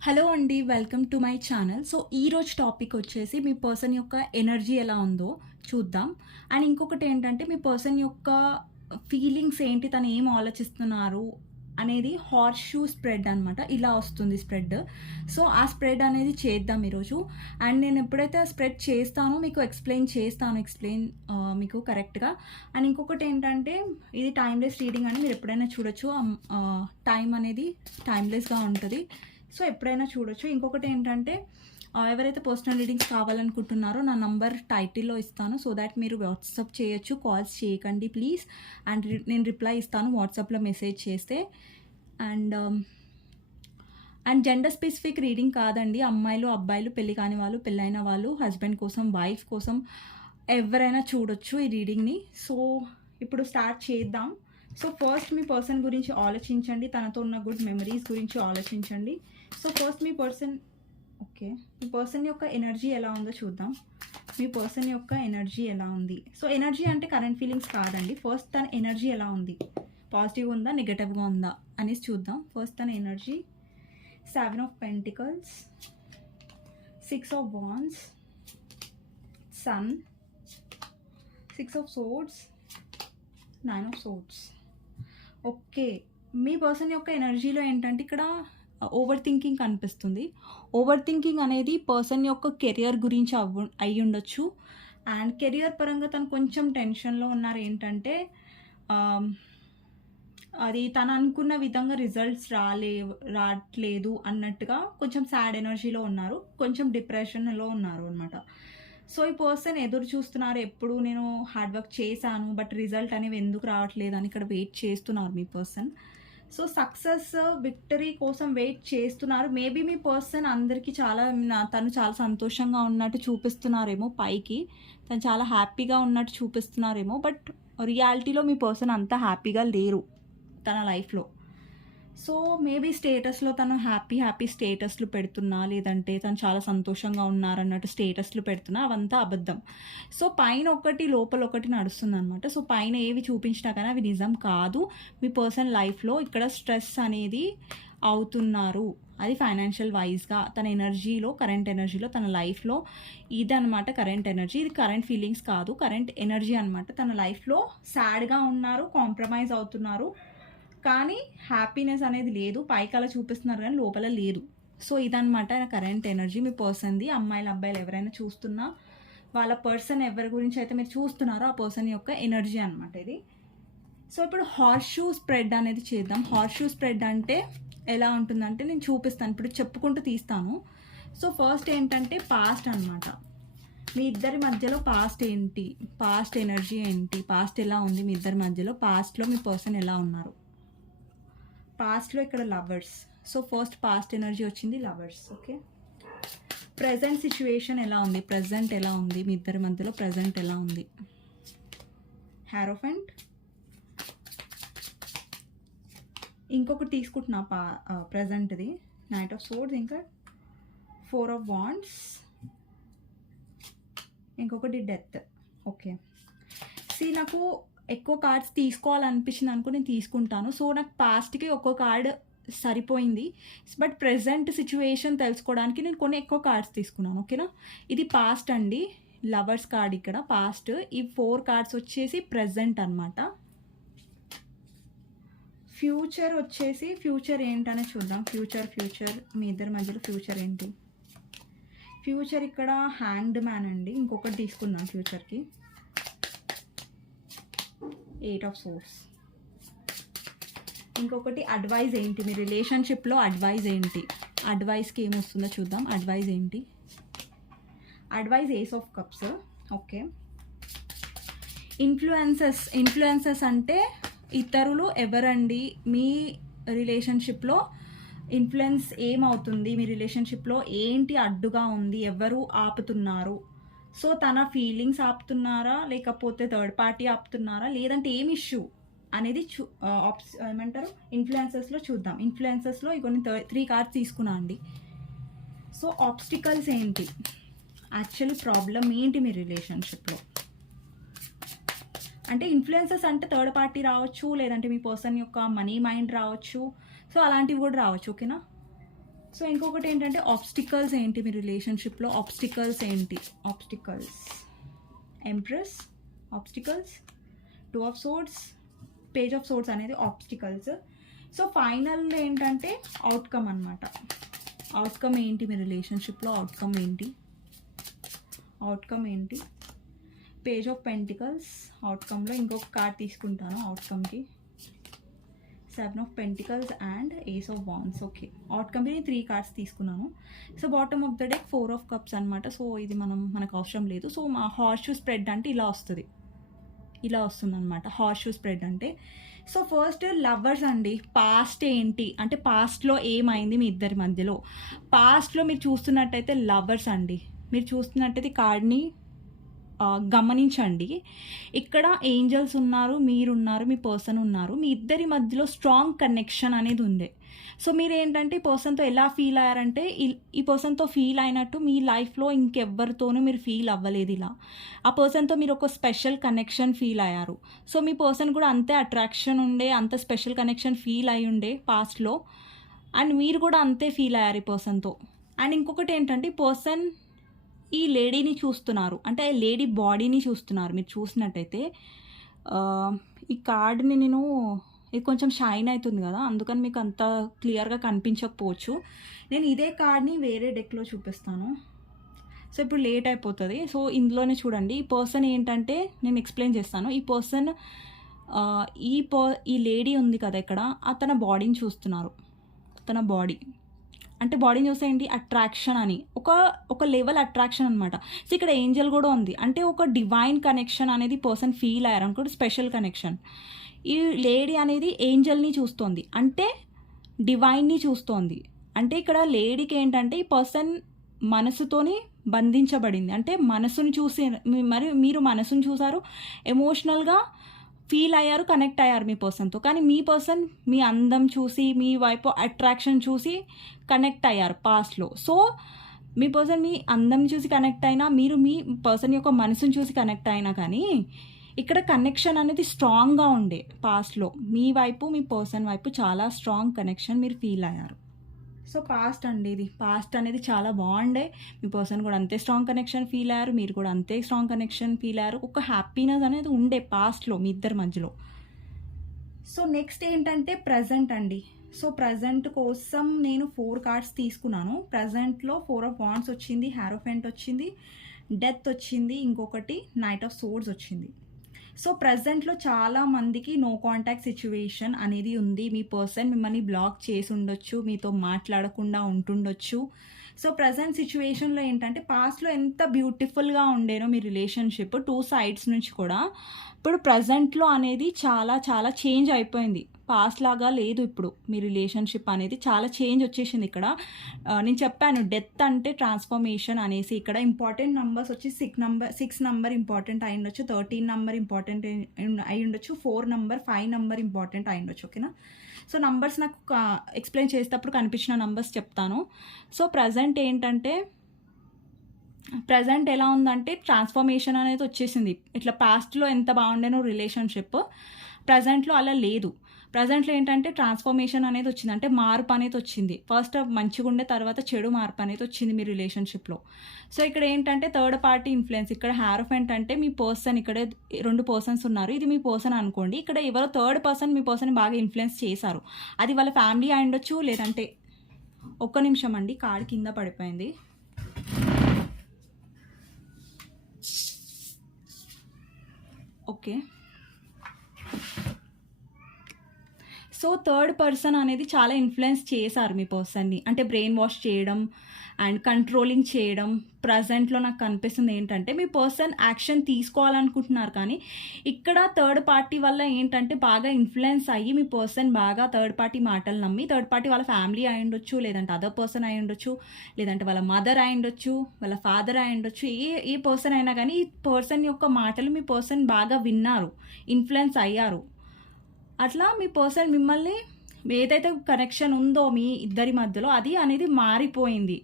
Hello అండి. Welcome to my channel. So, ఈరోజు topic వచ్చేసి మీ పర్సన్ యొక్క ఎనర్జీ ఎలా ఉందో చూద్దాం. అండ్ ఇంకొకటేంటంటే మీ పర్సన్ యొక్క ఫీలింగ్స్ ఏంటి, తను ఏం ఆలోచిస్తున్నారు అనేది హార్స్ షూ స్ప్రెడ్ అనమాట. ఇలా వస్తుంది స్ప్రెడ్. సో, ఆ స్ప్రెడ్ అనేది చేద్దాం ఈరోజు. అండ్ నేను ఎప్పుడైతే ఆ స్ప్రెడ్ చేస్తానో మీకు ఎక్స్‌ప్లెయిన్ మీకు కరెక్ట్‌గా. అండ్ ఇంకొకటేంటంటే ఇది టైమ్‌లెస్ రీడింగ్ అని మీరు ఎప్పుడైనా చూడొచ్చు. టైం అనేది టైమ్‌లెస్‌గా ఉంటది. సో, ఎప్పుడైనా చూడొచ్చు. ఇంకొకటి ఏంటంటే ఎవరైతే పర్సనల్ రీడింగ్స్ కావాలనుకుంటున్నారో నా నంబర్ టైటిల్‌లో ఇస్తాను. సో దాట్ మీరు వాట్సాప్ చేయొచ్చు. కాల్స్ చేయకండి ప్లీజ్. అండ్ నేను రిప్లై ఇస్తాను వాట్సాప్‌లో మెసేజ్ చేస్తే. And and gender specific reading కాదండి. అమ్మాయిలు, అబ్బాయిలు, పెళ్లి కాని వాళ్ళు, పెళ్ళైన వాళ్ళు, హస్బెండ్ కోసం, వైఫ్ కోసం ఎవరైనా చూడొచ్చు ఈ రీడింగ్‌ని. సో, ఇప్పుడు స్టార్ట్ చేద్దాం. సో, ఫస్ట్ మీ పర్సన్ గురించి ఆలోచించండి. తనతో ఉన్న గుడ్ మెమరీస్ గురించి ఆలోచించండి. సో, ఫస్ట్ మీ పర్సన్ మీ పర్సన్ యొక్క ఎనర్జీ ఎలా ఉందో చూద్దాం. మీ పర్సన్ యొక్క ఎనర్జీ ఎలా ఉంది? సో, ఎనర్జీ అంటే కరెంట్ ఫీలింగ్స్ కాదండి. ఫస్ట్ తన ఎనర్జీ ఎలా ఉంది? పాజిటివ్‌గా ఉందా? నెగెటివ్‌గా ఉందా? అనేసి చూద్దాం. ఫస్ట్ తన energy 7 of pentacles, 6 of wands, sun, 6 of swords, 9 of swords. Okay. మీ పర్సన్ యొక్క ఎనర్జీలో ఏంటంటే ఇక్కడ ఓవర్ థింకింగ్ కనిపిస్తుంది. ఓవర్ థింకింగ్ అనేది పర్సన్ యొక్క కెరియర్ గురించి అయ్యి ఉండొచ్చు. అండ్ కెరియర్ పరంగా తను కొంచెం టెన్షన్‌లో ఉన్నారు. ఏంటంటే అది తను అనుకున్న విధంగా రిజల్ట్స్ రాట్లేదు అన్నట్టుగా కొంచెం సాడ్ ఎనర్జీలో ఉన్నారు. కొంచెం డిప్రెషన్‌లో ఉన్నారు అనమాట. సో, ఈ పర్సన్ ఎదురు చూస్తున్నారు. ఎప్పుడు నేను హార్డ్ వర్క్ చేశాను బట్ రిజల్ట్ అనేవి ఎందుకు రావట్లేదు అని ఇక్కడ వెయిట్ చేస్తున్నారు మీ పర్సన్. సో, సక్సెస్, విక్టరీ కోసం వెయిట్ చేస్తున్నారు. మేబీ మీ పర్సన్ అందరికీ తను చాలా సంతోషంగా ఉన్నట్టు చూపిస్తున్నారేమో పైకి. తను చాలా హ్యాపీగా ఉన్నట్టు చూపిస్తున్నారేమో. బట్ రియాలిటీలో మీ పర్సన్ అంత హ్యాపీగా లేరు తన లైఫ్‌లో. సో, మేబీ స్టేటస్‌లో తను హ్యాపీ స్టేటస్‌లు పెడుతున్నా, లేదంటే తను చాలా సంతోషంగా ఉన్నారన్నట్టు స్టేటస్‌లు పెడుతున్నా అవంతా అబద్ధం. సో, పైన ఒకటి, లోపల ఒకటి నడుస్తుందనమాట. సో, పైన ఏవి చూపించినా కానీ అవి నిజం కాదు. మీ పర్సన్ లైఫ్‌లో ఇక్కడ స్ట్రెస్ అనేది అవుతున్నారు. అది ఫైనాన్షియల్ వైస్‌గా తన ఎనర్జీలో, కరెంట్ ఎనర్జీలో, తన లైఫ్‌లో ఇదనమాట కరెంట్ ఎనర్జీ. ఇది కరెంట్ ఫీలింగ్స్ కాదు. కరెంట్ ఎనర్జీ అనమాట. తన లైఫ్‌లో సాడ్‌గా ఉన్నారు, కాంప్రమైజ్ అవుతున్నారు. కానీ హ్యాపీనెస్ అనేది లేదు. పైకి అలా చూపిస్తున్నారు కానీ లోపల లేదు. సో, ఇదనమాట కరెంట్ ఎనర్జీ మీ పర్సన్‌ది. అమ్మాయిలు, అబ్బాయిలు ఎవరైనా చూస్తున్నా వాళ్ళ పర్సన్ ఎవరి గురించి అయితే మీరు చూస్తున్నారో ఆ పర్సన్ యొక్క ఎనర్జీ అనమాట ఇది. సో, ఇప్పుడు హార్స్ షూ స్ప్రెడ్ అనేది చేద్దాం. హార్స్ షూ స్ప్రెడ్ అంటే ఎలా ఉంటుందంటే నేను చూపిస్తాను. ఇప్పుడు చెప్పుకుంటూ తీస్తాను. సో, ఫస్ట్ ఏంటంటే పాస్ట్ అనమాట. మీ ఇద్దరి మధ్యలో పాస్ట్ ఏంటి? పాస్ట్ ఎనర్జీ ఏంటి? పాస్ట్ ఎలా ఉంది మీ ఇద్దరి మధ్యలో? పాస్ట్‌లో మీ పర్సన్ ఎలా ఉన్నారు? పాస్ట్‌లో ఇక్కడ lovers. So, first past energy వచ్చింది లవర్స్. ఓకే. ప్రెజెంట్ సిచ్యువేషన్ ఎలా ఉంది? ప్రెజెంట్ ఎలా ఉంది మీ ఇద్దరి మధ్యలో? ప్రెజెంట్ ఎలా ఉంది? హ్యారోఫెంట్. ఇంకొకటి తీసుకుంటున్నా ప్రెజెంట్‌ది నైట్ ఆఫ్ సోర్డ్స్, ఇంకా 4 ఆఫ్ వాండ్స్, ఇంకొకటి డెత్. ఓకే. నాకు ఎక్కువ కార్డ్స్ తీసుకోవాలనిపించింది అనుకో నేను తీసుకుంటాను. సో, నాకు పాస్ట్‌కి ఒక్కో కార్డ్ సరిపోయింది. బట్ ప్రెజెంట్ సిచ్యువేషన్ తెలుసుకోవడానికి నేను కొన్ని ఎక్కువ కార్డ్స్ తీసుకున్నాను. ఓకేనా. ఇది పాస్ట్ అండి. లవర్స్ కార్డ్ ఇక్కడ పాస్ట్. ఈ 4 కార్డ్స్ వచ్చేసి ప్రెజెంట్ అనమాట. ఫ్యూచర్ వచ్చేసి ఫ్యూచర్ ఏంటనే చూద్దాం. ఫ్యూచర్ మీ ఇద్దరి మధ్యలో ఫ్యూచర్ ఏంటి? ఫ్యూచర్ ఇక్కడ హ్యాంగ్డ్ మ్యాన్ అండి. ఇంకొకటి తీసుకుందాం ఫ్యూచర్‌కి. 8 ఆఫ్ సోర్డ్స్. ఇంకొకటి అడ్వైజ్ ఏంటి? మీ రిలేషన్షిప్‌లో అడ్వైజ్ ఏంటి? అడ్వైస్‌కి ఏమొస్తుందో చూద్దాం. అడ్వైజ్ ఏంటి? Advice ace of cups. Okay. Influences అంటే ఇతరులు ఎవరండి? మీ రిలేషన్షిప్‌లో ఇన్ఫ్లుయెన్స్ ఏమవుతుంది? మీ రిలేషన్షిప్‌లో ఏంటి అడ్డుగా ఉంది? ఎవరు ఆపుతున్నారు? సో, తన ఫీలింగ్స్ ఆపుతున్నారా? లేకపోతే థర్డ్ పార్టీ ఆపుతున్నారా? లేదంటే ఏం ఇష్యూ అనేది ఏమంటారు ఇన్ఫ్లుయెన్సెస్‌లో చూద్దాం. ఇన్ఫ్లుయెన్సెస్‌లో కొన్ని 3 కార్డ్స్ తీసుకున్నా అండి. సో, ఆబ్స్టికల్స్ ఏంటి? యాక్చువల్లీ ప్రాబ్లమ్ ఏంటి మీ రిలేషన్షిప్‌లో? అంటే ఇన్ఫ్లుయెన్సెస్ అంటే థర్డ్ పార్టీ రావచ్చు, లేదంటే మీ పర్సన్ యొక్క మనీ మైండ్ రావచ్చు. సో, అలాంటివి కూడా రావచ్చు. ఓకేనా. సో ఇంకొకటి ఏంటంటే ఆబ్స్టికల్స్ ఏంటి మీ రిలేషన్షిప్లో, ఆబ్స్టికల్స్ ఏంటి, obstacles, empress, obstacles, two of swords, page of swords అనేది ఆబ్స్టికల్స్. సో ఫైనల్ ఏంటంటే అవుట్కమ్ అనమాట. అవుట్కమ్ ఏంటి మీ రిలేషన్షిప్లో, అవుట్కమ్ ఏంటి, అవుట్కమ్ ఏంటి, పేజ్ ఆఫ్ పెంటికల్స్. అవుట్కమ్లో ఇంకొక కార్డ్ తీసుకుంటాను అవుట్కమ్కి, 7 of pentacles and ace of wands. Okay, అవుట్కమ్కి 3 కార్డ్స్ తీసుకున్నాను. So bottom of the deck 4 of cups అనమాట. సో ఇది మనకు అవసరం లేదు. సో మా హార్స్ షూ స్ప్రెడ్ అంటే ఇలా వస్తుంది, ఇలా వస్తుంది అనమాట హార్స్ షూ స్ప్రెడ్ అంటే. సో ఫస్ట్ లవర్స్ అండి. పాస్ట్ ఏంటి అంటే పాస్ట్లో ఏమైంది మీ ఇద్దరి మధ్యలో, పాస్ట్లో మీరు చూస్తున్నట్టయితే లవర్స్ అండి. మీరు చూస్తున్నట్టయితే కార్డ్ని గమనించండి. ఇక్కడ ఏంజల్స్ ఉన్నారు, మీరున్నారు, మీ పర్సన్ ఉన్నారు. మీ ఇద్దరి మధ్యలో స్ట్రాంగ్ కనెక్షన్ అనేది ఉంది. సో మీరు ఏంటంటే ఈ పర్సన్తో ఎలా ఫీల్ అయ్యారంటే ఈ పర్సన్తో ఫీల్ అయినట్టు మీ లైఫ్లో ఇంకెవ్వరితోనూ మీరు ఫీల్ అవ్వలేదు. ఇలా ఆ పర్సన్తో మీరు ఒక స్పెషల్ కనెక్షన్ ఫీల్ అయ్యారు. సో మీ పర్సన్ కూడా అంతే అట్రాక్షన్ ఉండే, అంత స్పెషల్ కనెక్షన్ ఫీల్ అయి ఉండే పాస్ట్లో, అండ్ మీరు కూడా అంతే ఫీల్ అయ్యారు ఈ పర్సన్తో. అండ్ ఇంకొకటి ఏంటంటే ఈ పర్సన్ ఈ లేడీని చూస్తున్నారు, అంటే లేడీ బాడీని చూస్తున్నారు. మీరు చూసినట్టయితే ఈ కార్డ్ని ఇది కొంచెం షైన్ అవుతుంది కదా, అందుకని మీకు అంత క్లియర్గా కనిపించకపోవచ్చు. నేను ఇదే కార్డ్ని వేరే డెక్లో చూపిస్తాను. సో ఇప్పుడు లేట్ అయిపోతుంది. సో ఇందులోనే చూడండి. ఈ పర్సన్ ఏంటంటే నేను ఎక్స్ప్లెయిన్ చేస్తాను. ఈ పర్సన్ ఈ లేడీ ఉంది కదా ఇక్కడ, తన బాడీని చూస్తున్నారు. తన బాడీ అంటే బాడీని చూస్తే ఏంటి, అట్రాక్షన్ అని ఒక లెవెల్ అట్రాక్షన్ అనమాట. సో ఇక్కడ ఏంజల్ కూడా ఉంది, అంటే ఒక డివైన్ కనెక్షన్ అనేది పర్సన్ ఫీల్ అయ్యారు అనుకోండి, స్పెషల్ కనెక్షన్. ఈ లేడీ అనేది ఏంజల్ని చూస్తోంది, అంటే డివైన్ని చూస్తోంది. అంటే ఇక్కడ లేడీకి ఏంటంటే ఈ పర్సన్ మనసుతోని బంధించబడింది, అంటే మనసుని చూసి మీరు మనసుని చూసారు, ఎమోషనల్గా ఫీల్ అయ్యారు, కనెక్ట్ అయ్యారు మీ పర్సన్తో. కానీ మీ పర్సన్ మీ అందం చూసి, మీ వైపు అట్రాక్షన్ చూసి కనెక్ట్ అయ్యారు పాస్ట్లో. సో మీ పర్సన్ మీ అందం చూసి కనెక్ట్ అయినా, మీరు మీ పర్సన్ యొక్క మనసుని చూసి కనెక్ట్ అయినా, కానీ ఇక్కడ కనెక్షన్ అనేది స్ట్రాంగ్గా ఉండే పాస్ట్లో. మీ వైపు మీ పర్సన్ వైపు చాలా స్ట్రాంగ్ కనెక్షన్ మీరు ఫీల్ అయ్యారు. సో పాస్ట్ అండి, ఇది పాస్ట్ అనేది చాలా బాగుండే. మీ పర్సన్ కూడా అంతే స్ట్రాంగ్ కనెక్షన్ ఫీల్ అయ్యారు, మీరు కూడా అంతే స్ట్రాంగ్ కనెక్షన్ ఫీల్ అయ్యారు. ఒక హ్యాపీనెస్ అనేది ఉండే పాస్ట్లో మీ ఇద్దరి మధ్యలో. సో నెక్స్ట్ ఏంటంటే ప్రజెంట్ అండి. సో ప్రజెంట్ కోసం నేను 4 కార్డ్స్ తీసుకున్నాను. ప్రజెంట్లో 4 ఆఫ్ వాండ్స్ వచ్చింది, హ్యారోఫెంట్ వచ్చింది, డెత్ వచ్చింది, ఇంకొకటి నైట్ ఆఫ్ సోర్డ్స్ వచ్చింది. సో ప్రజెంట్లో చాలా మందికి నో కాంటాక్ట్ సిచ్యువేషన్ అనేది ఉంది. మీ పర్సన్ మిమ్మల్ని బ్లాక్ చేసి ఉండొచ్చు, మీతో మాట్లాడకుండా ఉంటుండొచ్చు. సో ప్రజెంట్ సిచ్యువేషన్లో ఏంటంటే పాస్ట్లో ఎంత బ్యూటిఫుల్గా ఉండేనో మీ రిలేషన్షిప్ 2 సైడ్స్ నుంచి కూడా, ఇప్పుడు ప్రజెంట్లో అనేది చాలా చాలా చేంజ్ అయిపోయింది. పాస్ట్ లాగా లేదు ఇప్పుడు మీ రిలేషన్షిప్ అనేది, చాలా చేంజ్ వచ్చేసింది. ఇక్కడ నేను చెప్పాను డెత్ అంటే ట్రాన్స్ఫర్మేషన్ అనేసి. ఇక్కడ ఇంపార్టెంట్ నెంబర్స్ వచ్చి 6 నెంబర్ ఇంపార్టెంట్ అయి ఉండొచ్చు, 13 నెంబర్ ఇంపార్టెంట్ అయి ఉండొచ్చు, 4 నెంబర్, 5 నెంబర్ ఇంపార్టెంట్ అయి ఉండొచ్చు. ఓకేనా? సో నంబర్స్ నాకు ఎక్స్ప్లెయిన్ చేసేటప్పుడు కనిపించిన నంబర్స్ చెప్తాను. సో ప్రజెంట్ ఏంటంటే, ప్రజెంట్ ఎలా ఉందంటే ట్రాన్స్ఫర్మేషన్ అనేది వచ్చేసింది. ఇట్లా పాస్ట్లో ఎంత బాగుండేనో రిలేషన్షిప్, ప్రజెంట్లో అలా లేదు. ప్రజెంట్లో ఏంటంటే ట్రాన్స్ఫర్మేషన్ అనేది వచ్చింది, అంటే మార్పు అనేది వచ్చింది. ఫస్ట్ మంచిగా ఉండే, తర్వాత చెడు మార్పు అనేది వచ్చింది మీ రిలేషన్షిప్లో. సో ఇక్కడ ఏంటంటే థర్డ్ పార్టీ ఇన్ఫ్లుయెన్స్. ఇక్కడ హ్యారోఫెంట్ అంటే మీ పర్సన్, ఇక్కడ 2 పర్సన్స్ ఉన్నారు, ఇది మీ పర్సన్ అనుకోండి. ఇక్కడ ఎవరో థర్డ్ పర్సన్ మీ పర్సన్ బాగా ఇన్ఫ్లుయెన్స్ చేశారు. అది వాళ్ళ ఫ్యామిలీ అయి ఉండొచ్చు, లేదంటే ఒక్క నిమిషం అండి, కార్డ్ కింద పడిపోయింది. ఓకే, సో థర్డ్ పర్సన్ అనేది చాలా ఇన్ఫ్లుయెన్స్ చేశారు మీ పర్సన్ని, అంటే బ్రెయిన్ వాష్ చేయడం అండ్ కంట్రోలింగ్ చేయడం. ప్రజెంట్లో నాకు కనిపిస్తుంది ఏంటంటే మీ పర్సన్ యాక్షన్ తీసుకోవాలనుకుంటున్నారు, కానీ ఇక్కడ థర్డ్ పార్టీ వల్ల ఏంటంటే బాగా ఇన్ఫ్లుయెన్స్ అయ్యి మీ పర్సన్ బాగా థర్డ్ పార్టీ మాటలు నమ్మి, థర్డ్ పార్టీ వాళ్ళ ఫ్యామిలీ అయి ఉండొచ్చు, లేదంటే అదర్ పర్సన్ అయి ఉండొచ్చు, లేదంటే వాళ్ళ మదర్ అయి ఉండొచ్చు, వాళ్ళ ఫాదర్ అయి ఉండొచ్చు, ఏ పర్సన్ అయినా కానీ ఈ పర్సన్ యొక్క మాటలు మీ పర్సన్ బాగా విన్నారు, ఇన్ఫ్లుయెన్స్ అయ్యారు. అట్లా మీ పర్సన్ మిమ్మల్ని ఏదైతే కనెక్షన్ ఉందో మీ ఇద్దరి మధ్యలో అది అనేది మారిపోయింది.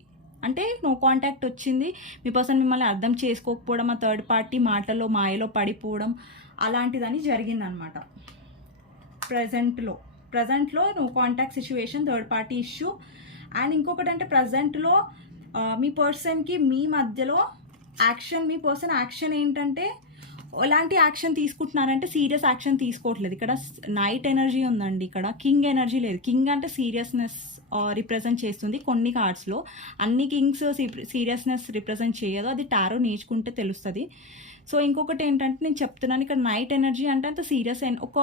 అంటే నో కాంటాక్ట్ వచ్చింది, మీ పర్సన్ మిమ్మల్ని అర్థం చేసుకోకపోవడం, ఆ థర్డ్ పార్టీ మాటల్లో మాయలో పడిపోవడం అలాంటిదని జరిగిందనమాట. ప్రజెంట్లో no contact situation, third party issue and ఇంకొకటి అంటే ప్రజెంట్లో మీ పర్సన్కి మీ మధ్యలో మీ పర్సన్ యాక్షన్ ఏంటంటే ఎలాంటి యాక్షన్ తీసుకుంటున్నారంటే సీరియస్ యాక్షన్ తీసుకోవట్లేదు. ఇక్కడ నైట్ ఎనర్జీ ఉందండి, ఇక్కడ కింగ్ ఎనర్జీ లేదు. కింగ్ అంటే సీరియస్నెస్ రిప్రజెంట్ చేస్తుంది కొన్ని కార్డ్స్లో. అన్ని కింగ్స్ సీరియస్నెస్ రిప్రజెంట్ చేయదు, అది టారో నేర్చుకుంటే తెలుస్తుంది. సో ఇంకొకటి ఏంటంటే నేను చెప్తున్నాను, ఇక్కడ నైట్ ఎనర్జీ అంటే అంత సీరియస్ ఒక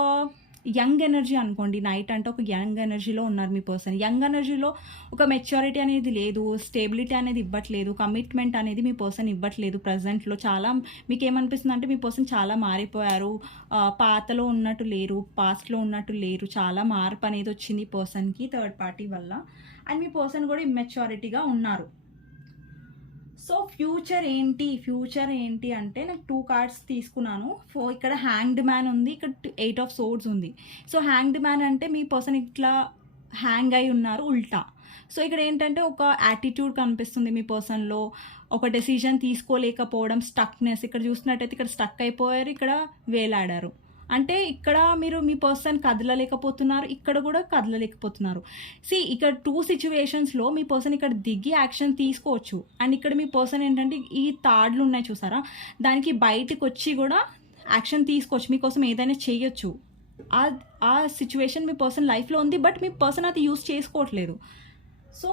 యంగ్ ఎనర్జీ అనుకోండి. నైట్ అంటే ఒక యంగ్ ఎనర్జీలో ఉన్నారు మీ పర్సన్. యంగ్ ఎనర్జీలో ఒక మెచ్యూరిటీ అనేది లేదు, స్టేబిలిటీ అనేది ఇవ్వట్లేదు, కమిట్మెంట్ అనేది మీ పర్సన్ ఇవ్వట్లేదు. ప్రజెంట్లో చాలా మీకు ఏమనిపిస్తుంది అంటే మీ పర్సన్ చాలా మారిపోయారు, పాతలో ఉన్నట్టు లేరు, పాస్ట్లో ఉన్నట్టు లేరు, చాలా మార్పు అనేది వచ్చింది పర్సన్కి థర్డ్ పార్టీ వల్ల. అండ్ మీ పర్సన్ కూడా ఇమ్మెచ్యూరిటీగా ఉన్నారు. సో ఫ్యూచర్ ఏంటి అంటే నాకు 2 కార్డ్స్ తీసుకున్నాను. ఇక్కడ హ్యాంగ్డ్ మ్యాన్ ఉంది, ఇక్కడ 8 ఆఫ్ సోర్డ్స్ ఉంది. సో హ్యాంగ్డ్ మ్యాన్ అంటే మీ పర్సన్ ఇట్లా హ్యాంగ్ అయి ఉన్నారు ఉల్టా. సో ఇక్కడ ఏంటంటే ఒక యాటిట్యూడ్ కనిపిస్తుంది మీ పర్సన్లో, ఒక డెసిజన్ తీసుకోలేకపోవడం, స్టక్నెస్. ఇక్కడ చూసినట్టయితే ఇక్కడ స్టక్ అయిపోయారు, ఇక్కడ వేలాడారు. అంటే ఇక్కడ మీరు మీ పర్సన్ కదలలేకపోతున్నారు, ఇక్కడ కూడా కదలలేకపోతున్నారు. ఇక్కడ 2 సిచ్యువేషన్స్లో మీ పర్సన్ ఇక్కడ దిగి యాక్షన్ తీసుకోవచ్చు. అండ్ ఇక్కడ మీ పర్సన్ ఏంటంటే ఈ తాడ్లు ఉన్నాయి చూసారా, దానికి బయటకు వచ్చి కూడా యాక్షన్ తీసుకోవచ్చు, మీకోసం ఏదైనా చేయొచ్చు. ఆ సిచ్యువేషన్ మీ పర్సన్ లైఫ్లో ఉంది, బట్ మీ పర్సన్ అది యూస్ చేసుకోవట్లేదు. సో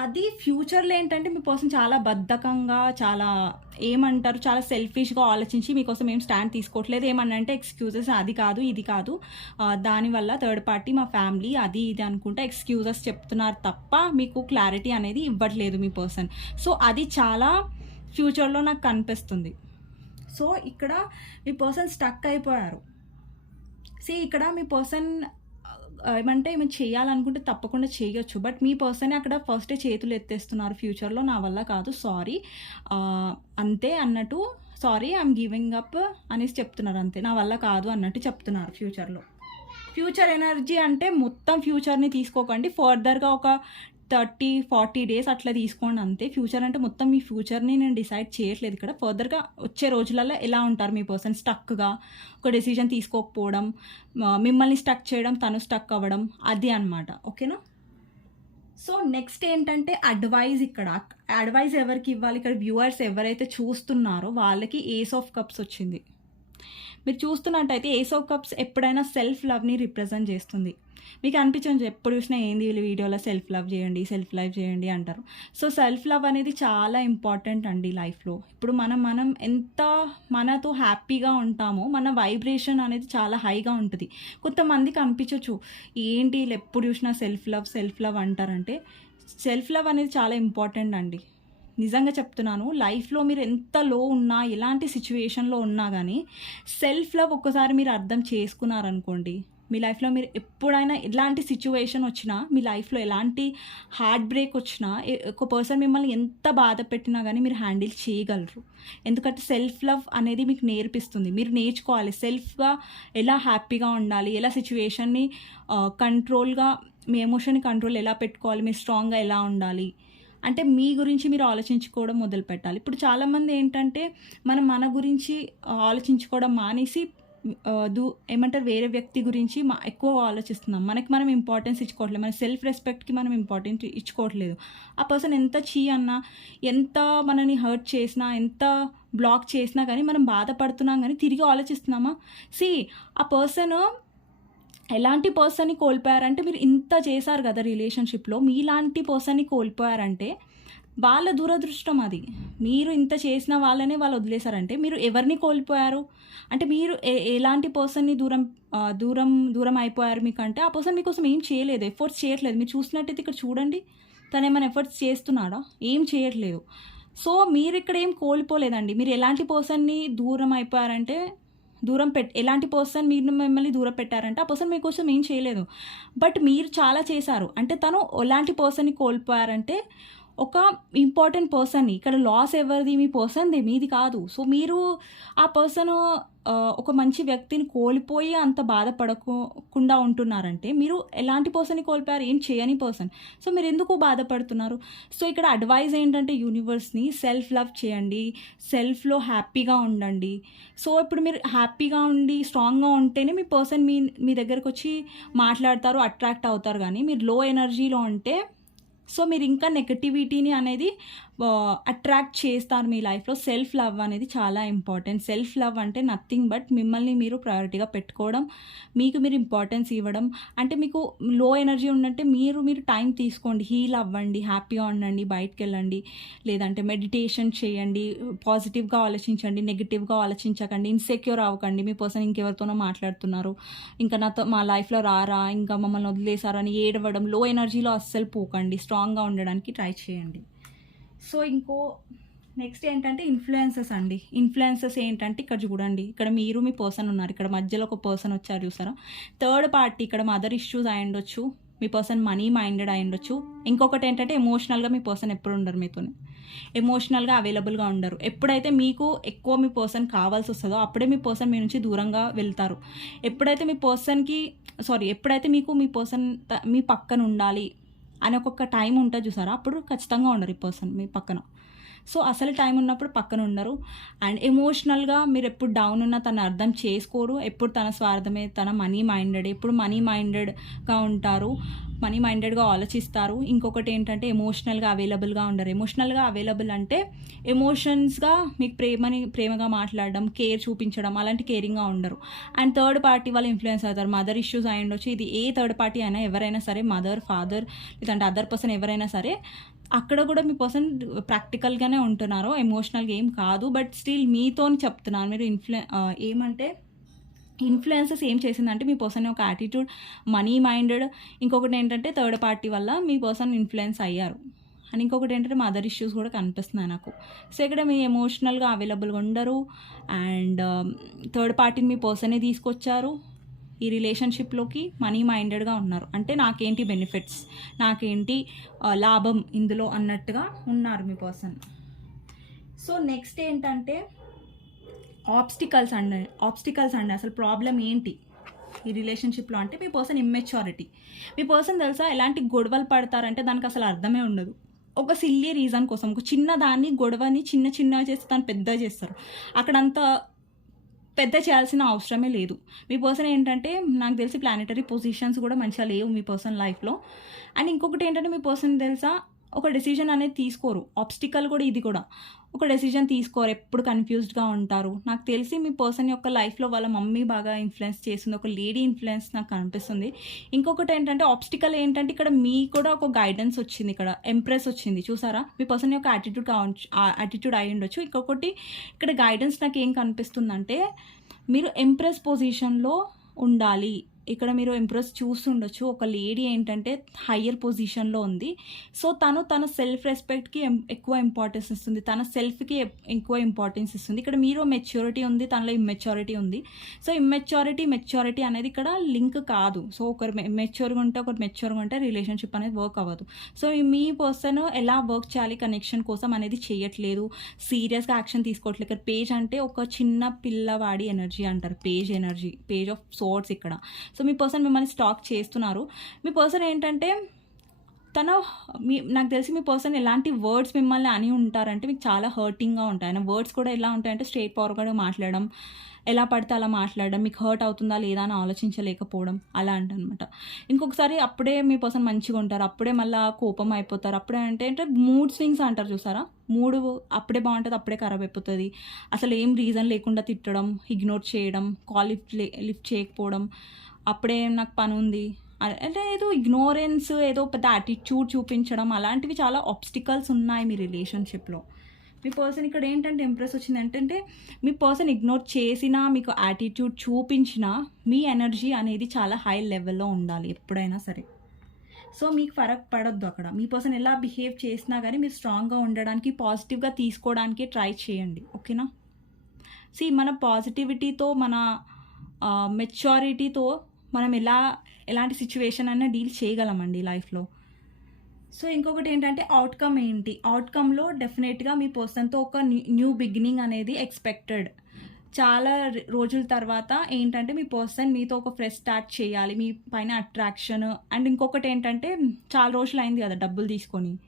అది ఫ్యూచర్లో ఏంటంటే మీ పర్సన్ చాలా బద్ధకంగా, చాలా ఏమంటారు, చాలా సెల్ఫిష్గా ఆలోచించి మీకోసం ఏం స్టాండ్ తీసుకోవట్లేదు. ఏమన్నంటే ఎక్స్క్యూజెస్, అది కాదు ఇది కాదు, దానివల్ల థర్డ్ పార్టీ మా ఫ్యామిలీ అది ఇది అనుకుంటే ఎక్స్క్యూజెస్ చెప్తున్నారు తప్ప మీకు క్లారిటీ అనేది ఇవ్వట్లేదు మీ పర్సన్. సో అది చాలా ఫ్యూచర్లో నాకు కనిపిస్తుంది. సో ఇక్కడ మీ పర్సన్ స్టక్ అయిపోయారు. ఇక్కడ మీ పర్సన్ ఏమంటే ఏమైనా చేయాలనుకుంటే తప్పకుండా చేయొచ్చు, బట్ మీ పర్సనే అక్కడ ఫస్టే చేతులు ఎత్తేస్తున్నారు, ఫ్యూచర్లో నా వల్ల కాదు, సారీ అంతే అన్నట్టు, సారీ ఐఎమ్ గివింగ్ అప్ అనేసి చెప్తున్నారు, అంతే నా వల్ల కాదు అన్నట్టు చెప్తున్నారు. ఫ్యూచర్ ఎనర్జీ అంటే మొత్తం ఫ్యూచర్ని తీసుకోకండి, ఫర్దర్గా ఒక 30-40 డేస్ అట్లా తీసుకోండి అంతే. ఫ్యూచర్ అంటే మొత్తం మీ ఫ్యూచర్ని నేను డిసైడ్ చేయట్లేదు ఇక్కడ. ఫర్దర్గా వచ్చే రోజులలో ఎలా ఉంటారు మీ పర్సన్, స్టక్గా ఒక డెసిజన్ తీసుకోకపోవడం, మిమ్మల్ని స్టక్ చేయడం, తను స్టక్ అవ్వడం, అది అనమాట. ఓకేనా? సో నెక్స్ట్ ఏంటంటే అడ్వైజ్. ఇక్కడ అడ్వైజ్ ఎవరికి ఇవ్వాలి, ఇక్కడ వ్యూవర్స్ ఎవరైతే చూస్తున్నారో వాళ్ళకి ఏస్ ఆఫ్ కప్స్ వచ్చింది. మీరు చూస్తున్నట్టయితే ఏస్ ఆఫ్ కప్స్ ఎప్పుడైనా సెల్ఫ్ లవ్ని రిప్రజెంట్ చేస్తుంది. మీకు అనిపించండి, ఎప్పుడు చూసినా ఏంది వీళ్ళు వీడియోలో సెల్ఫ్ లవ్ చేయండి అంటారు. సో సెల్ఫ్ లవ్ అనేది చాలా ఇంపార్టెంట్ అండి లైఫ్లో. ఇప్పుడు మనం ఎంత మనతో హ్యాపీగా ఉంటామో మన వైబ్రేషన్ అనేది చాలా హైగా ఉంటుంది. కొంతమందికి అనిపించవచ్చు ఏంటి వీళ్ళు ఎప్పుడు చూసినా సెల్ఫ్ లవ్ అంటారంటే, సెల్ఫ్ లవ్ అనేది చాలా ఇంపార్టెంట్ అండి. నిజంగా చెప్తున్నాను, లైఫ్లో మీరు ఎంత లో ఉన్నా, ఎలాంటి సిచ్యువేషన్లో ఉన్నా కానీ సెల్ఫ్ లవ్ ఒక్కసారి మీరు అర్థం చేసుకున్నారనుకోండి, మీ లైఫ్లో మీరు ఎప్పుడైనా ఎలాంటి సిచ్యువేషన్ వచ్చినా, మీ లైఫ్లో ఎలాంటి హార్ట్ బ్రేక్ వచ్చినా, ఒక పర్సన్ మిమ్మల్ని ఎంత బాధ పెట్టినా కానీ మీరు హ్యాండిల్ చేయగలరు. ఎందుకంటే సెల్ఫ్ లవ్ అనేది మీకు నేర్పిస్తుంది. మీరు నేర్చుకోవాలి సెల్ఫ్గా ఎలా హ్యాపీగా ఉండాలి, ఎలా సిచ్యువేషన్ని కంట్రోల్గా, మీ ఎమోషన్ని కంట్రోల్ ఎలా పెట్టుకోవాలి, మీరు స్ట్రాంగ్గా ఎలా ఉండాలి అంటే మీ గురించి మీరు ఆలోచించుకోవడం మొదలు పెట్టాలి. ఇప్పుడు చాలామంది ఏంటంటే మన గురించి ఆలోచించుకోవడం మానేసి ఏమంటారు వేరే వ్యక్తి గురించి ఎక్కువ ఆలోచిస్తున్నాం. మనకి మనం ఇంపార్టెన్స్ ఇచ్చుకోవట్లేదు, మన సెల్ఫ్ రెస్పెక్ట్కి మనం ఇంపార్టెన్స్ ఇచ్చుకోవట్లేదు. ఆ పర్సన్ ఎంత చీ అన్నా, ఎంత మనని హర్ట్ చేసినా, ఎంత బ్లాక్ చేసినా కానీ మనం బాధపడుతున్నాం కానీ తిరిగి ఆలోచిస్తున్నామా? ఆ పర్సన్ ఎలాంటి పర్సన్ని కోల్పోయారంటే, మీరు ఇంత చేశారు కదా రిలేషన్షిప్లో, మీలాంటి పర్సన్ని కోల్పోయారంటే వాళ్ళ దురదృష్టం అది. మీరు ఇంత చేసిన వాళ్ళనే వాళ్ళు వదిలేశారంటే మీరు ఎవరిని కోల్పోయారు అంటే, మీరు ఎలాంటి పర్సన్ని దూరం అయిపోయారు మీకంటే, ఆ పర్సన్ మీకోసం ఏం చేయలేదు, ఎఫర్ట్స్ చేయట్లేదు. మీరు చూసినట్టయితే ఇక్కడ చూడండి, తను ఏమైనా ఎఫర్ట్స్ చేస్తున్నాడా? ఏం చేయట్లేదు. సో మీరు ఇక్కడ ఏం కోల్పోలేదండి. మీరు ఎలాంటి పర్సన్ని దూరం అయిపోయారంటే, ఎలాంటి పర్సన్ మీరు మిమ్మల్ని దూరం పెట్టారంటే ఆ పర్సన్ మీకోసం ఏం చేయలేదు, బట్ మీరు చాలా చేశారు. అంటే తను ఎలాంటి పర్సన్ని కోల్పోయారంటే, ఒక ఇంపార్టెంట్ పర్సన్‌ని. ఇక్కడ లాస్ ఎవరిది? మీ పర్సన్‌దే, మీది కాదు. సో, మీరు ఆ పర్సను ఒక మంచి వ్యక్తిని కోల్పోయి అంత బాధపడకుండా ఉంటున్నారంటే, మీరు ఎలాంటి పర్సన్‌ని కోల్పోయారు? ఏం చేయని పర్సన్. సో, మీరెందుకు బాధపడుతున్నారు? సో, ఇక్కడ అడ్వైస్ ఏంటంటే యూనివర్స్‌ని సెల్ఫ్ లవ్ చేయండి. సెల్ఫ్‌లో హ్యాపీగా ఉండండి. సో, ఇప్పుడు మీరు హ్యాపీగా ఉండి, స్ట్రాంగ్‌గా ఉంటేనే మీ పర్సన్ మీ దగ్గరకొచ్చి మాట్లాడతారు, అట్రాక్ట్ అవుతారు గానీ, మీరు లో ఎనర్జీలో ఉంటే సో, మీరింకా నెగటివిటీని అనేది అట్రాక్ట్ చేస్తారు మీ లైఫ్‌లో. సెల్ఫ్ లవ్ అనేది చాలా ఇంపార్టెంట్. సెల్ఫ్ లవ్ అంటే నథింగ్ బట్ మిమ్మల్ని మీరు ప్రయారిటీగా పెట్టుకోవడం, మీకు మీరు ఇంపార్టెన్స్ ఇవ్వడం. అంటే మీకు లో ఎనర్జీ ఉందంటే మీరు టైం తీసుకోండి, హీల్ అవ్వండి, హ్యాపీగా ఉండండి, బయటికెళ్ళండి, లేదంటే మెడిటేషన్ చేయండి, పాజిటివ్‌గా ఆలోచించండి, నెగెటివ్‌గా ఆలోచించకండి, ఇన్‌సెక్యూర్ అవ్వకండి. మీ పర్సన్ ఇంకెవరితోనో మాట్లాడుతున్నారు, ఇంకా నాతో మా లైఫ్‌లో రారా, ఇంకా మమ్మల్ని వదిలేసారని ఏడవడం, లో ఎనర్జీలో అస్సలు పోకండి. స్ట్రాంగ్‌గా ఉండడానికి ట్రై చేయండి. సో, నెక్స్ట్ ఏంటంటే ఇన్‌ఫ్లుయెన్సెస్ అండి. ఇన్‌ఫ్లుయెన్సెస్ ఏంటంటే ఇక్కడ చూడండి. ఇక్కడ మీరు మీ పర్సన్ ఉన్నారు. ఇక్కడ మధ్యలో ఒక పర్సన్ వచ్చారు చూసారా? థర్డ్ పార్టీ ఇక్కడ మదర్ ఇష్యూస్ అయ్యుండొచ్చు. మీ పర్సన్ మనీ మైండెడ్ అయ్యుండొచ్చు. ఇంకొకటి ఏంటంటే ఎమోషనల్‌గా మీ పర్సన్ ఎప్పుడు ఉండరు మీతోని. ఎమోషనల్‌గా అవైలబుల్‌గా ఉండరు. ఎప్పుడైతే మీకు ఎక్కువ మీ పర్సన్ కావాల్సొస్తదో అప్పుడే మీ పర్సన్ మీ నుంచి దూరంగా వెళ్తారు. ఎప్పుడైతే ఎప్పుడైతే మీకు మీ పర్సన్ మీ పక్కన ఉండాలి అని ఒక్కొక్క టైం ఉంటది చూసారా? అప్పుడు ఖచ్చితంగా ఉండరు ఈ పర్సన్ మీ పక్కన. సో, అసలు టైం ఉన్నప్పుడు పక్కన ఉండరు. అండ్ ఎమోషనల్‌గా మీరెప్పుడు డౌన్ ఉన్నా తను అర్థం చేసుకోరు. ఎప్పుడు తన స్వార్థమే, తన మనీ మైండెడ్. ఎప్పుడు మనీ మైండెడ్‌గా ఉంటారు. మనీ మైండెడ్‌గా ఆలోచిస్తారు. ఇంకొకటి ఏంటంటే ఎమోషనల్‌గా అవైలబుల్‌గా ఉండరు. ఎమోషనల్‌గా అవైలబుల్ అంటే ఎమోషన్స్‌గా మీకు ప్రేమగా మాట్లాడడం, కేర్ చూపించడం అలాంటి కేరింగ్‌గా ఉండరు. అండ్ థర్డ్ పార్టీ వాళ్ళు ఇన్‌ఫ్లుయెన్స్ అవుతారు. మదర్ ఇష్యూస్ అయ్యుండొచ్చు. ఇది ఏ థర్డ్ పార్టీ అయినా ఎవరైనా సరే మదర్, ఫాదర్ లేదంటే అదర్ పర్సన్ ఎవరైనా సరే అక్కడ కూడా మీ పర్సన్ ప్రాక్టికల్‌గానే ఉంటున్నారు. ఎమోషనల్‌గా ఏం కాదు. బట్ స్టిల్ మీతోని చెప్తున్నాను. మీరు ఏమంటే ఇన్‌ఫ్లుయెన్సెస్ ఏం చేసిందంటే మీ పర్సన్ యొక్క యాటిట్యూడ్ మనీ మైండెడ్. ఇంకొకటి ఏంటంటే థర్డ్ పార్టీ వల్ల మీ పర్సన్ ఇన్‌ఫ్లుయెన్స్ అయ్యారు. అండ్ ఇంకొకటి ఏంటంటే మదర్ ఇష్యూస్ కూడా కనిపిస్తున్నాయి నాకు. సో, ఇక్కడ మీ ఎమోషనల్‌గా అవైలబుల్‌గా ఉండరు. అండ్ థర్డ్ పార్టీని మీ పర్సనే తీసుకొచ్చారు ఈ రిలేషన్‌షిప్‌లోకి. మనీ మైండెడ్‌గా ఉన్నారు. అంటే నాకేంటి బెనిఫిట్స్, నాకేంటి లాభం ఇందులో అన్నట్టుగా ఉన్నారు మీ పర్సన్. సో, నెక్స్ట్ ఏంటంటే ఆబ్స్టికల్స్ అండి. అసలు ప్రాబ్లమ్ ఏంటి ఈ రిలేషన్‌షిప్‌లో అంటే మీ పర్సన్ ఇమ్మెచ్యూరిటీ. మీ పర్సన్ తెలుసా ఎలాంటి గొడవలు పడతారంటే దానికి అసలు అర్థమే ఉండదు. ఒక సిల్లీ రీజన్ కోసం ఒక చిన్న గొడవని చిన్నగా చేసి దాన్ని పెద్దగా చేస్తారు. అక్కడంతా పెద్ద చేయాల్సిన అవసరమే లేదు. మీ పర్సన్ ఏంటంటే నాకు తెలిసి ప్లానెటరీ పొజిషన్స్ కూడా మంచిగా లేవు మీ పర్సన్ లైఫ్‌లో. అండ్ ఇంకొకటి ఏంటంటే మీ పర్సన్ తెలుసా ఒక డెసిషన్ అనేది తీసుకోరు. ఆబ్స్టికల్ కూడా ఇది కూడా. ఒక డెసిషన్ తీసుకోరు. ఎప్పుడు కన్‌ఫ్యూజ్డ్‌గా ఉంటారు. నాకు తెలిసి మీ పర్సన్ యొక్క లైఫ్‌లో వాళ్ళ మమ్మీ బాగా ఇన్‌ఫ్లుయెన్స్ చేసింది. ఒక లేడీ ఇన్‌ఫ్లుయెన్స్ నాకు కనిపిస్తుంది. ఇంకొకటి ఏంటంటే ఆబ్స్టికల్ ఏంటంటే ఇక్కడ మీకు కూడా ఒక గైడెన్స్ వచ్చింది. ఇక్కడ ఎంప్రెస్ వచ్చింది చూసారా? మీ పర్సన్ యొక్క యాటిట్యూడ్ అయ్యుండొచ్చు. ఇంకొకటి ఇక్కడ గైడెన్స్ నాకేం కనిపిస్తుందంటే మీరు ఎంప్రెస్ పొజిషన్‌లో ఉండాలి. ఇక్కడ మీరు ఎంప్రెస్ చూస్తుండొచ్చు. ఒక లేడీ ఏంటంటే హయ్యర్ పొజిషన్‌లో ఉంది. సో, తన సెల్ఫ్ రెస్పెక్ట్‌కి ఎక్కువ ఇంపార్టెన్స్ ఇస్తుంది. తన సెల్ఫ్‌కి ఎక్కువ ఇంపార్టెన్స్ ఇస్తుంది. ఇక్కడ మీరు మెచ్యూరిటీ ఉంది. తనలో ఇమ్మెచ్యూరిటీ ఉంది. సో, మెచ్యూరిటీ అనేది ఇక్కడ లింక్ కాదు. సో, ఒకరు మెచ్యూర్‌గా ఉంటే ఒకరు మెచ్యూర్‌గా ఉంటే రిలేషన్‌షిప్ అనేది వర్క్ అవ్వదు. సో, మీ పర్సన్ ఎలా వర్క్ చేయాలి కనెక్షన్ కోసం అనేది చేయట్లేదు. సీరియస్‌గా యాక్షన్ తీసుకోవట్లేదు. ఇక్కడ పేజ్ అంటే ఒక చిన్న పిల్లవాడి ఎనర్జీ అంటారు. పేజ్ ఆఫ్ సోర్డ్స్ ఇక్కడ. సో, మీ పర్సన్ మిమ్మల్ని స్టాక్ చేస్తున్నారు. మీ పర్సన్ ఏంటంటే నాకు తెలిసి మీ పర్సన్ ఎలాంటి వర్డ్స్ మిమ్మల్ని అని ఉంటారంటే మీకు చాలా హర్టింగ్‌గా ఉంటాయి. ఆయన వర్డ్స్ కూడా ఎలా ఉంటాయంటే స్ట్రెయిట్ ఫార్వర్డ్‌గా మాట్లాడడం, ఎలా పడితే అలా మాట్లాడడం, మీకు హర్ట్ అవుతుందా లేదా అని ఆలోచించలేకపోవడం అలాంటనమాట. ఇంకొకసారి అప్పుడే మీ పర్సన్ మంచిగా ఉంటారు. అప్పుడే మళ్ళా కోపం అయిపోతారు. అప్పుడే అంటే మూడ్ స్వింగ్స్ అంటారు చూసారా? మూడు అప్పుడే బాగుంటది. అప్పుడే ఖరాబ్ అయిపోతది. అసలు ఏం రీజన్ లేకుండా తిట్టడం, ఇగ్నోర్ చేయడం, కాల్ లిఫ్ట్ చేయకపోవడం, అప్పుడే నాకు పనుంది అంటే ఏదో ఇగ్నోరెన్స్, ఏదో పెద్ద యాటిట్యూడ్ చూపించడం అలాంటివి చాలా ఆబ్స్టికల్స్ ఉన్నాయి మీ రిలేషన్‌షిప్‌లో. మీ పర్సన్ ఇక్కడ ఏంటంటే ఇంప్రెస్ వచ్చింది ఏంటంటే మీ పర్సన్ ఇగ్నోర్ చేసినా, మీకు యాటిట్యూడ్ చూపించినా మీ ఎనర్జీ అనేది చాలా హై లెవెల్‌లో ఉండాలి ఎప్పుడైనా సరే. సో, మీకు ఫరక్ పడొద్దు అక్కడ. మీ పర్సన్ ఎలా బిహేవ్ చేసినా గానీ మీరు స్ట్రాంగ్‌గా ఉండడానికి, పాజిటివ్‌గా తీసుకోవడానికి ట్రై చేయండి. ఓకేనా? మన పాజిటివిటీతో మన మెచ్యూరిటీతో మనం ఎలాంటి సిచ్యువేషన్ అయినా డీల్ చేయగలమండి లైఫ్‌లో. సో ఇంకొకటి ఏంటంటే అవుట్‌కమ్ ఏంటి? అవుట్‌కమ్‌లో డెఫినెట్‌గా మీ పర్సన్‌తో ఒక న్యూ బిగినింగ్ అనేది ఎక్స్‌పెక్టెడ్. చాలా రోజుల తర్వాత ఏంటంటే మీ పర్సన్ మీతో ఒక ఫ్రెష్ స్టార్ట్ చేయాలి. మీ పైన అట్రాక్షన్ అండ్ ఇంకొకటేంటంటే చాలా రోజులయింది గదా! డబ్బులు తీసుకొని.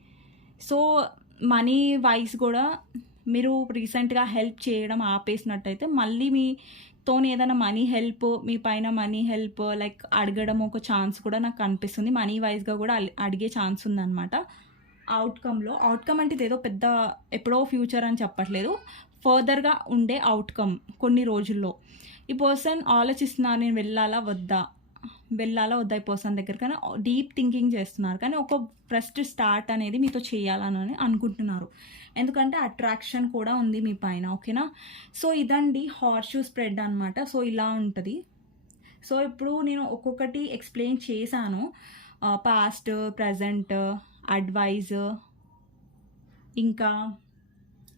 సో, మనీ వైస్ గూడా మీరు రీసెంట్‌గా హెల్ప్ చేయడం ఆపేసినట్టయితే మళ్ళీ మీతోని ఏదైనా మనీ హెల్ప్, మీ పైన మనీ హెల్ప్ లైక్ అడగడం ఒక ఛాన్స్ కూడా నాకు కనిపిస్తుంది. మనీ వైస్‌గా గూడా అడిగే ఛాన్స్ ఉందనమాట. అవుట్‌కమ్‌లో. అవుట్‌కమ్ అంటే ఇదేదో పెద్ద ఎప్పుడో ఫ్యూచర్ అని చెప్పట్లేదు. ఫర్దర్‌గా ఉండే అవుట్‌కమ్ కొన్ని రోజుల్లో. ఈ పర్సన్ ఆలోచిస్తున్నారు నేను వెళ్ళాలా? వద్దా? వెళ్ళాలా? వద్దా? ఈ పర్సన్ దగ్గర కానీ డీప్ థింకింగ్ చేస్తున్నారు. కానీ ఒక ఫస్ట్ స్టార్ట్ అనేది మీతో చేయాలని అనుకుంటున్నారు. ఎందుకంటే అట్రాక్షన్ కూడా ఉంది మీ పైన. ఓకేనా? సో, ఇదండి హార్స్ షూ స్ప్రెడ్ అనమాట. సో, ఇలా ఉంటది. సో, ఇప్పుడు నేను ఒక్కొక్కటి ఎక్స్‌ప్లెయిన్ చేశాను. పాస్ట్, ప్రెజెంట్, అడ్వైజ్ ఇంకా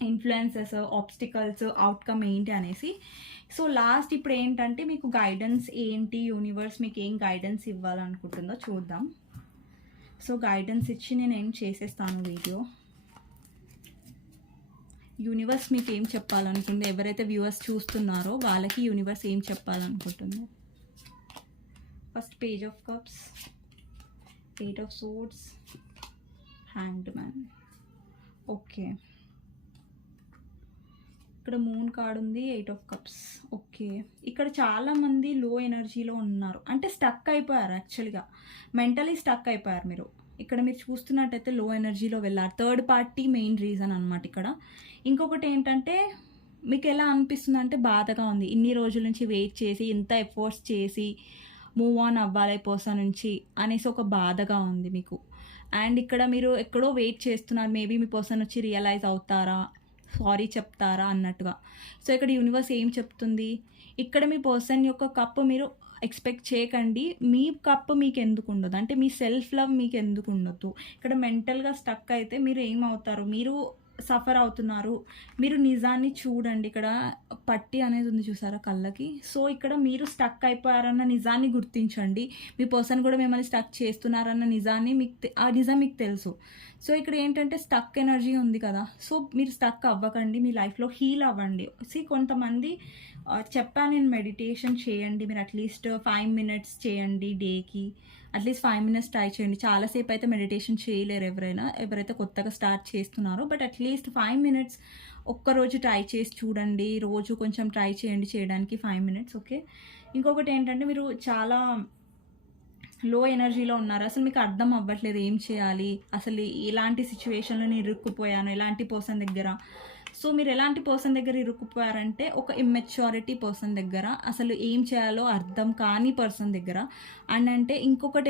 ఇన్‌ఫ్లుయెన్సెస్, ఆబ్స్టికల్స్, అవుట్‌కమ్ ఏంటి అనేసి. సో, లాస్ట్ ఇప్పుడేంటంటే మీకు గైడెన్స్ ఏంటి, యూనివర్స్ మీకేం గైడెన్స్ ఇవ్వాలనుకుంటుందో చూద్దాం. సో, గైడెన్స్ ఇచ్చి నేనేం చేసేస్తాను వీడియో. యూనివర్స్ మీకేం చెప్పాలనుకుంది, ఎవరైతే వ్యూవర్స్ చూస్తున్నారో వాళ్ళకి యూనివర్స్ ఏం చెప్పాలనుకుంటుందో. First page of cups, 8 of swords, hanged man. Okay. ఇక్కడ మూన్ కార్డ్ ఉంది, 8 ఆఫ్ కప్స్. ఓకే. ఇక్కడ చాలామంది లో ఎనర్జీలో ఉన్నారు. అంటే స్టక్ అయిపోయారు యాక్చువల్‌గా. మెంటలీ స్టక్ అయిపోయారు మీరు. ఇక్కడ మీరు చూస్తున్నట్టయితే లో ఎనర్జీలో వెళ్లారు. థర్డ్ పార్టీ మెయిన్ రీజన్ అనమాట ఇక్కడ. ఇంకొకటి ఏంటంటే మీకు ఎలా అనిపిస్తుందంటే బాధగా ఉంది. ఇన్ని రోజుల నుంచి వెయిట్ చేసి, ఇంత ఎఫర్ట్స్ చేసి మూవ్ ఆన్ అవ్వాలి పర్సన్ నుంచి అనేసి ఒక బాధగా ఉంది మీకు. అండ్ ఇక్కడ మీరు ఎక్కడో వెయిట్ చేస్తున్నారు. మేబీ మీ పర్సన్ వచ్చి రియలైజ్ అవుతారా? సారీ చెప్తారా అన్నట్టుగా. సో, ఇక్కడ యూనివర్స్ ఏం చెప్తుంది? ఇక్కడ మీ పర్సన్ యొక్క కప్ మీరు ఎక్స్‌పెక్ట్ చేయకండి. మీ కప్ మీకెందుకుండదు? అంటే మీ సెల్ఫ్ లవ్ మీకెందుకుండదు? ఇక్కడ మెంటల్‌గా స్టక్ అయితే మీరు ఏమవుతారు? మీరు సఫర్ అవుతున్నారు. మీరు నిజాన్ని చూడండి. ఇక్కడ పట్టి అనేది ఉంది చూసారా కళ్ళకి? సో, ఇక్కడ మీరు స్టక్ అయిపోయారన్న నిజాన్ని గుర్తించండి. మీ పర్సన్ కూడా మిమ్మల్ని స్టక్ చేస్తున్నారన్న నిజాన్ని ఆ నిజం మీకు తెలుసు. సో, ఇక్కడ ఏంటంటే స్టక్ ఎనర్జీ ఉంది కదా! సో, మీరు స్టక్ అవ్వకండి. మీ లైఫ్‌లో హీల్ అవ్వండి. కొంతమంది చెప్పాను నేను మెడిటేషన్ చేయండి. మీరు అట్‌లీస్ట్ 5 మినిట్స్ చేయండి డేకి. అట్‌లీస్ట్ 5 మినిట్స్ ట్రై చేయండి. చాలా సేపు అయితే మెడిటేషన్ చేయలేరు ఎవరైతే కొత్తగా స్టార్ట్ చేస్తున్నారో. బట్ అట్‌లీస్ట్ 5 మినిట్స్ ఒక్కరోజు ట్రై చేసి చూడండి. రోజు కొంచెం ట్రై చేయండి చేయడానికి 5 మినిట్స్. ఓకే. ఇంకొకటి ఏంటంటే మీరు చాలా లో ఎనర్జీలో ఉన్నారు. అసలు మీకు అర్థం అవ్వట్లేదు ఏం చేయాలి? అసలు ఎలాంటి సిట్యుయేషన్‌లో నేను ఇరుక్కుపోయాను? ఎలాంటి పర్సన్ దగ్గర? సో, మీరు ఎలాంటి పర్సన్ దగ్గర ఇరుక్కుపోయారంటే ఒక ఇమ్మెచ్యూరిటీ పర్సన్ దగ్గర, అసలు ఏం చేయాలో అర్థం కాని పర్సన్ దగ్గర, అండ్ అంటే ఇంకొకటి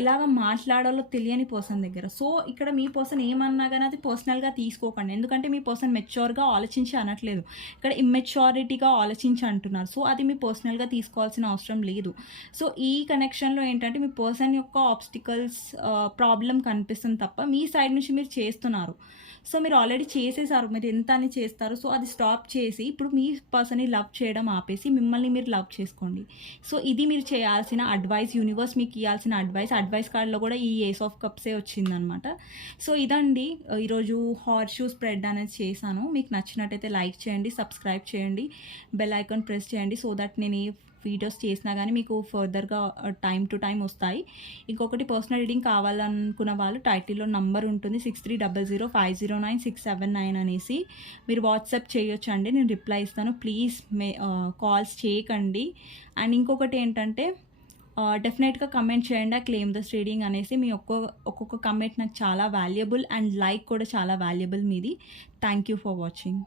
ఎలాగ మాట్లాడాలో తెలియని పర్సన్ దగ్గర. సో, ఇక్కడ మీ పర్సన్ ఏమన్నా గాని అది పర్సనల్‌గా తీసుకోకండి. ఎందుకంటే మీ పర్సన్ మెచ్యూర్‌గా ఆలోచించి అనట్లేదు. ఇక్కడ ఇమ్మెచ్యూరిటీగా ఆలోచించి అంటున్నారు. సో, అది మీ పర్సనల్‌గా తీసుకోవాల్సిన అవసరం లేదు. సో, ఈ కనెక్షన్‌లో ఏంటంటే మీ పర్సన్ యొక్క ఆబ్స్టికల్స్ ప్రాబ్లమ్ కనిపిస్తుంది తప్ప మీ సైడ్ నుంచి మీరు చేస్తున్నారు. సో, మీరు ఆల్రెడీ చేసేసారు. మీరు ఎంత అని చేస్తారు. సో, అది స్టాప్ చేసి ఇప్పుడు మీ పర్సన్‌ని లవ్ చేయడం ఆపేసి మిమ్మల్ని మీరు లవ్ చేసుకోండి. సో, ఇది మీరు చేయాల్సిన అడ్వైస్. యూనివర్స్ మీకు ఇయ్యాల్సిన అడ్వైస్ కార్డ్‌లో కూడా ఈ ఏస్ ఆఫ్ కప్సే వచ్చిందనమాట. సో, ఇదండి ఈరోజు హార్స్ షూ స్ప్రెడ్ అనేది చేశాను. మీకు నచ్చినట్టయితే లైక్ చేయండి, సబ్స్క్రైబ్ చేయండి, బెల్ ఐకాన్ ప్రెస్ చేయండి. సో దట్ నేను ఏ వీడియోస్ చేసినా కానీ మీకు ఫర్దర్‌గా టైమ్ టు టైమ్ వస్తాయి. ఇంకొకటి పర్సనల్ రీడింగ్ కావాలనుకున్న వాళ్ళు టైటిల్‌లో నంబర్ ఉంటుంది 6300509679 అనేసి మీరు వాట్సాప్ చేయొచ్చండి. నేను రిప్లై ఇస్తాను. ప్లీజ్ కాల్స్ చేయకండి. అండ్ ఇంకొకటి ఏంటంటే డెఫినెట్‌గా కమెంట్ చేయండి క్లెయిమ్ దిస్ రీడింగ్ అనేసి. మీ ఒక్కొక్క కమెంట్ నాకు చాలా వాల్యుబుల్ అండ్ లైక్ కూడా చాలా వాల్యుబుల్ మీది. Thank you for watching.